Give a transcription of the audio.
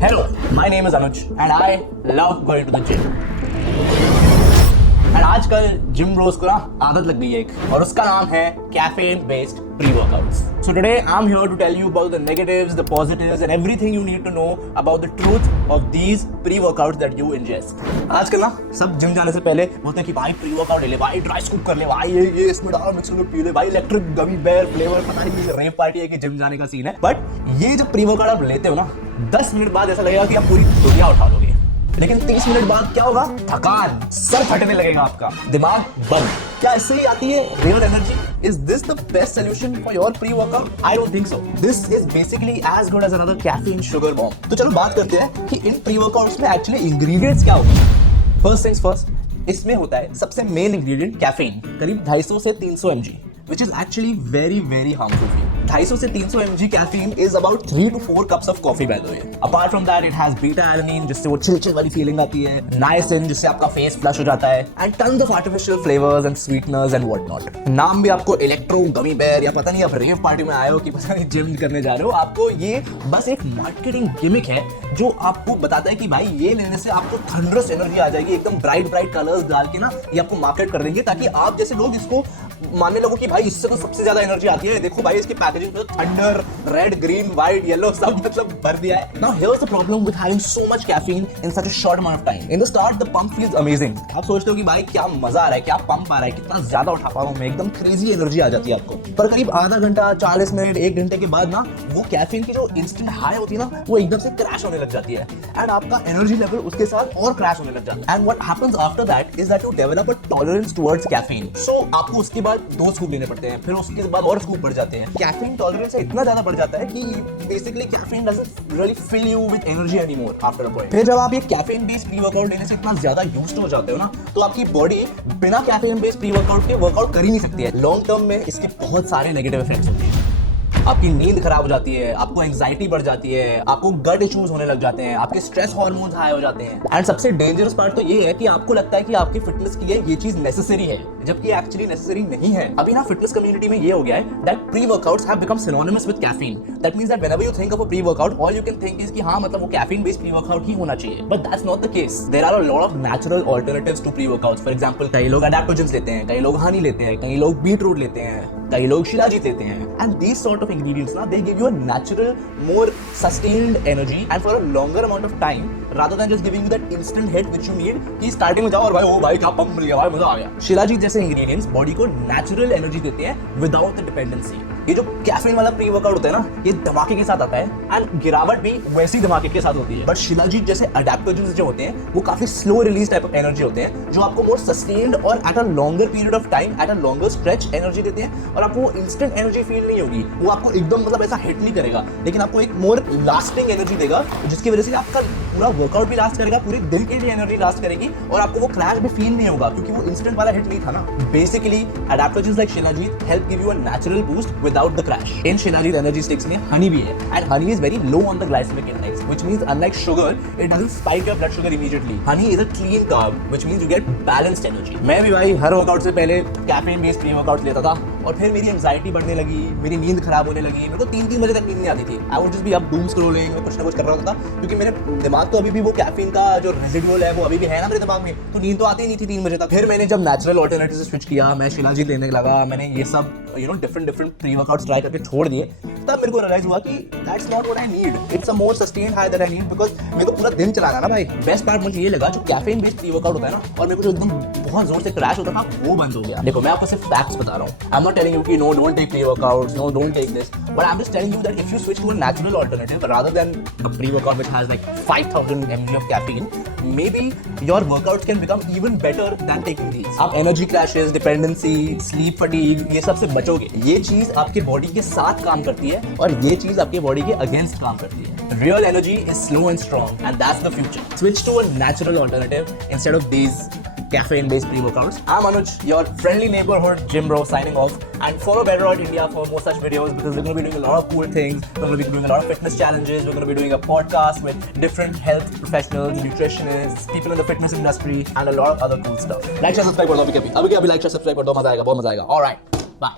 Hello, my name is Anuj and I love going to the gym. And आजकल gym Bros को ना आदत लग गई है एक, और उसका नाम है caffeine based pre-workouts. So today I'm here to tell you about the negatives, the positives and everything you need to know about the truth of these pre-workouts that you ingest. आजकल ना सब जिम जाने से पहले बोलते हैं कि भाई pre-workout ले ले, भाई ड्राई स्कूप कर ले, भाई ये इसमें डाल मिक्स करके पी ले, भाई इलेक्ट्रिक गमी बेयर फ्लेवर, पता नहीं रेव पार्टी है कि जिम जाने का सीन है. बट ये जो pre-workout आप लेते हो ना, 10 मिनट बाद ऐसा लगेगा कि आप पूरी दुनिया उठा लोगे, लेकिन 30 मिनट बाद क्या होगा? थकान, सर फटने लगेगा आपका, दिमाग बंद. क्या इससे ही आती है real energy? Is this the best solution for your pre-workout? I don't think so. This is basically as good as another caffeine sugar bomb. तो चलो बात करते हैं कि इन pre-workouts में एक्चुअली इंग्रेडिएंट्स क्या होते हैं. फर्स्ट थिंग्स फर्स्ट, इसमें होता है सबसे मेन इंग्रेडिएंट कैफीन, करीब 250 से 300 mg, which is actually very very harmful for you. 250 से 300 mg caffeine is about 3 to 4 cups of coffee by the way. Apart from that, it has beta alanine जिससे वो chill वाली feeling आती है, niacin जिससे आपका फेस फ्लश हो जाता है, and tons of artificial flavors and sweeteners and what not. नाम भी आपको इलेक्ट्रो गमी बेयर या पता नहीं आप रेव पार्टी में आए हो कि पता नहीं जिम करने जा रहे हो, आपको ये बस एक मार्केटिंग गिमिक है जो आपको बताता है कि भाई ये लेने से आपको थंडरस एनर्जी आ जाएगी, एकदम ब्राइट कलर्स डाल के ना ये आपको मार्केट कर देंगे ताकि आप जैसे लोग इसको मानने लगो कि भाई इससे तो सबसे ज्यादा एनर्जी आती है. देखो भाई इसकी पैकेजिंग पे thunder, red, green, white, yellow सब मतलब भर दिया है. Now here's the problem with having so much caffeine in such a short amount of time. In the start the pump feels amazing. आप सोचते हो कि भाई क्या मजा आ रहा है, क्या पंप आ रहा है, कितना ज्यादा उठा पा रहा हूं मैं, एकदम क्रेजी एनर्जी आ जाती है आपको. पर करीब आधा घंटा, 40 मिनट, 1 घंटे के बाद ना वो कैफीन की जो इंस्टेंट हाई होती है ना, वो एकदम से क्रैश होने लग जाती है एंड आपका एनर्जी लेवल उसके साथ और क्रैश होने लग जाता है. And what happens after that is that you develop a tolerance towards caffeine. So आपको उसके बाद 2 स्कूप लेने पड़ते हैं, फिर उसके बाद और स्कूप बढ़ जाते हैं. कैफीन टॉलरेंस इतना ज्यादा बढ़ जाता है कि basically caffeine doesn't really fill you with energy anymore after a point. फिर जब आप ये कैफीन बेस्ड प्री वर्कआउट लेने से इतना ज्यादा यूज्ड हो जाते हो ना, तो आपकी बॉडी बिना कैफीन बेस्ड प्री वर्कआउट के वर्कआउट कर ही नहीं सकती है. लॉन्ग टर्म में इसके बहुत सारे नेगेटिव इफेक्ट्स होते हैं. आपकी नींद खराब हो जाती है, आपको एंजाइटी बढ़ जाती है, आपको गट इश्यूज होने लग जाते हैं, आपके स्ट्रेस हार्मोन्स हाई हो जाते हैं. एंड सबसे डेंजरस पार्ट तो ये है कि आपको लगता है कि आपकी फिटनेस के लिए ये चीज नेसेसरी है, जबकि एक्चुअली नेसेसरी नहीं है. अभी ना फिटनेस कम्युनिटी में ये हो गया है that pre workouts have become synonymous with caffeine. That means that whenever you think of a pre workout, all you can think is कि हाँ मतलब वो कैफीन बेस्ड प्री वर्कआउट ही होना चाहिए. But that's not the case. There are a lot of natural alternatives to pre workouts. For example कई लोग अडैप्टोजेंस लेते हैं, कई लोग हनी लेते हैं, कई लोग बीटरूट लेते हैं, कई लोग शिलाजीत लेते हैं. And these sort of ingredients ना दे give you a natural, more sustained energy and for a longer amount of time rather than just giving you that instant hit which you need कि starting में जाओ और भाई ओ भाई क्या pump मिल गया, भाई मजा आ गया. शिलाजीत जैसे इंग्रेडिएंट्स बॉडी को नेचुरल एनर्जी देते हैं विदाउट द डिपेंडेंसी. ये जो कैफीन वाला प्री वर्कआउट होता है ना, ये धमाके के साथ आता है एंड गिरावट भी वैसी धमाके के साथ होती है. बट शिलाजीत जैसे अडैप्टोजेंस जो होते हैं वो काफी slow release type of energy होते हैं जो आपको मोर सस्टेन्ड और at a longer period of time, at a longer stretch energy देते हैं. और आपको वो इंस्टेंट एनर्जी फील नहीं होगी, वो आपको एकदम मतलब ऐसा हिट नहीं करेगा, लेकिन आपको एक मोर लास्टिंग एनर्जी देगा जिसकी वजह से आपका पूरा वर्कआउट भी लास्ट करेगा, पूरे दिन के लिए एनर्जी लास्ट करेगी और आपको वो क्रैश भी फील नहीं होगा क्योंकि वो इंस्टेंट वाला हिट नहीं था ना. Basically adaptogens like shilajit help give you a natural boost without the crash. इन शिलाजीत एनर्जी स्टिक्स में हनी भी है and honey is very low on the glycemic index, which means unlike sugar it doesn't spike your blood sugar immediately. Honey is a clean carb which means you get balanced energy. मैं भी भाई हर workout से पहले caffeine based pre workout लेता था और फिर मेरी एंजाइटी बढ़ने लगी, मेरी नींद खराब होने लगी, मेरे को 3-3 बजे तक नींद नहीं आती थी. I would just be up doom scrolling, मैं कुछ ना कुछ कर रहा होता था क्योंकि मेरे दिमाग तो अभी भी वो कैफीन का जो रेजिडुअल है वो अभी भी है ना मेरे दिमाग में, तो नींद तो आती नहीं थी 3 बजे तक. फिर मैंने जब नेचुरल अल्टरनेटिव से स्विच किया, मैं शिलाजीत लेने लगा, मैंने ये सब डिफरेंट प्री वर्कआउट्स ट्राई करके छोड़ दिए, तब मेरे को रियलाइज हुआ कि that's not what I need. It's a more sustained high that I need because मेरे को पूरा दिन चलाना ना भाई. बेस्ट पार्ट मुझे ये लगा जो कैफीन बेस्ड प्री वर्कआउट होता है ना, और मेरे को जो एकदम बहुत जोर से क्रैश होता था वो बंद हो गया. देखो मैं आपको सिर्फ फैक्ट्स बता रहा हूं. I am not telling you कि no don't take pre workouts, no don't take this, but I am just telling you that if you switch to a natural alternative rather than a pre workout which has like 5000 mg of caffeine, maybe your workouts can become even better than taking these. आप energy crashes, dependency, sleep fatigue ये सब से बचोगे. ये चीज आपके body के साथ काम करती है और ये चीज आपके बॉडी के अगेंस्ट काम करती है. Real energy is slow and strong and that's the future. Switch to a natural alternative instead of these caffeine-based pre-workouts. I'm Anuj, your friendly neighborhood gym bro signing off, and follow Better Out India for more such videos because we're going to be doing a lot of cool things. We're going to be doing a lot of fitness challenges. We're going to be doing a podcast with different health professionals, nutritionists, people in the fitness industry, and a lot of other cool stuff. Like, share, subscribe कर दो अभी like, share, subscribe कर दो, मजा आएगा, बहुत मजा आएगा. All right, bye.